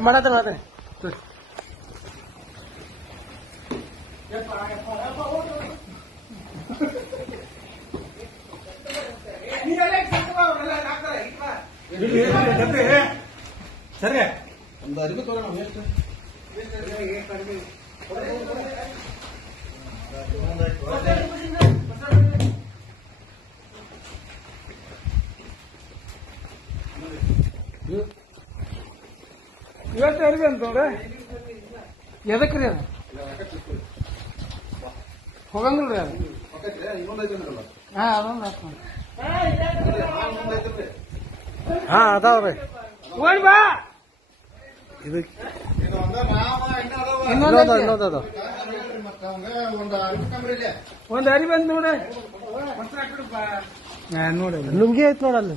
ಮಾಡತ್ತೆ ಸರಿ ಒಂದು ಅರಿವು ತೋರೋಣ ಎಷ್ಟು ಇವತ್ತು ಅರಿವಿ ಅಂತ ನೋಡ್ರಿ ಎದಕ್ರಿ ಅದು ಹೋಗಂಗಿಲ್ರಿ ಅದು ಅದೊಂದು ಹಾಕೊಂಡು ಅದಾವ್ರಿ ಓಡಿ ಬಾ ಇದು ಇನ್ನೊಂದು ಒಂದು ಅರಿ ಬಂದು ನೋಡ್ರಿ ನೋಡಿ ಲುಂಗಿ ಐತ್ ನೋಡಲ್ಲ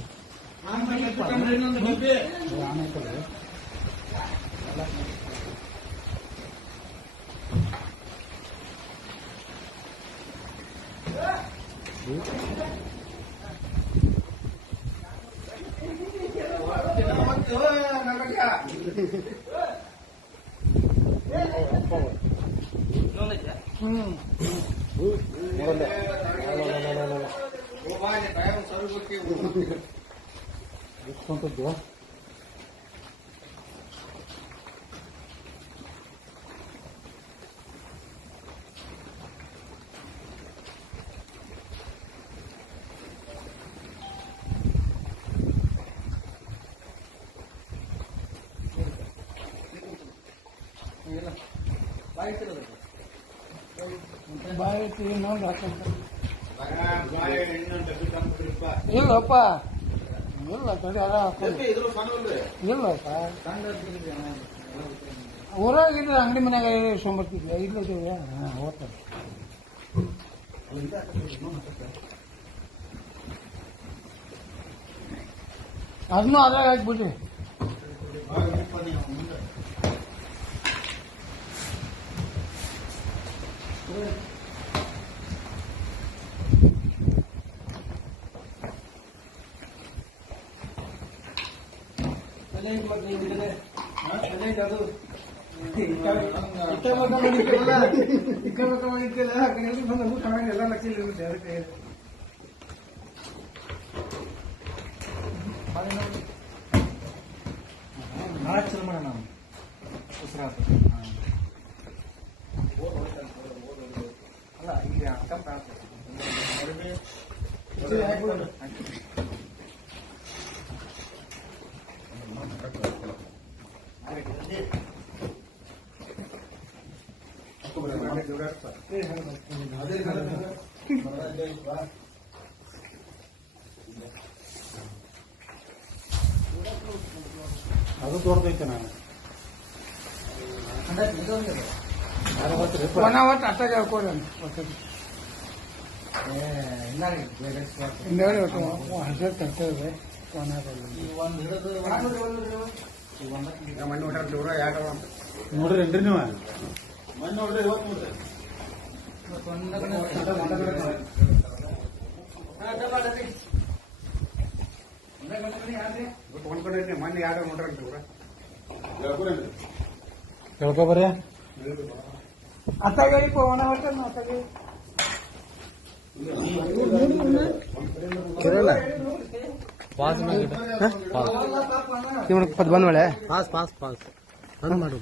ಇಲ್ಲಪ್ಪ ಇಲ್ಲ ತಡಿ ಅದ ಇಲ್ಲಪ್ಪ ಊರಾಗಿದ್ರೆ ಅಂಗಡಿ ಮನ್ಯಾಗ ಸೋಂಬರ್ತಿದ್ವಿ ಇಲ್ಲದಿವ್ಯಾ ಓದ್ತಾರೆ ಅದನ್ನು ಅದ್ರಾಗ ಹಾಕ್ಬಿಡ್ರಿ ಅದು ತೋರ್ತೈತೆ ನಾನು ಒಟ್ಟು ಅಟ್ಟಾಗ ಹೇಳ್ಕೊಡಿ ಹಸಿರು ತರ್ತೇವೆ ನೋಡ್ರಿ ನೀವು ಮಣ್ಣು ನೋಡ್ರಿ ಮಣ್ಣು ಯಾರು ನೋಡ್ರಿ ಹೇಳ್ಕೊಬರ್ರಿ ಅತ್ತಾಗಿ ಒಣ ಹೊಟ್ಟೆ ಅತ್ತಾಗಿ ಬಂದ್ ಮಳೆ ಪಾಸ್ ಪಾಸ್ ಪಾಸ್ ಬಂದ್ ಮಾಡು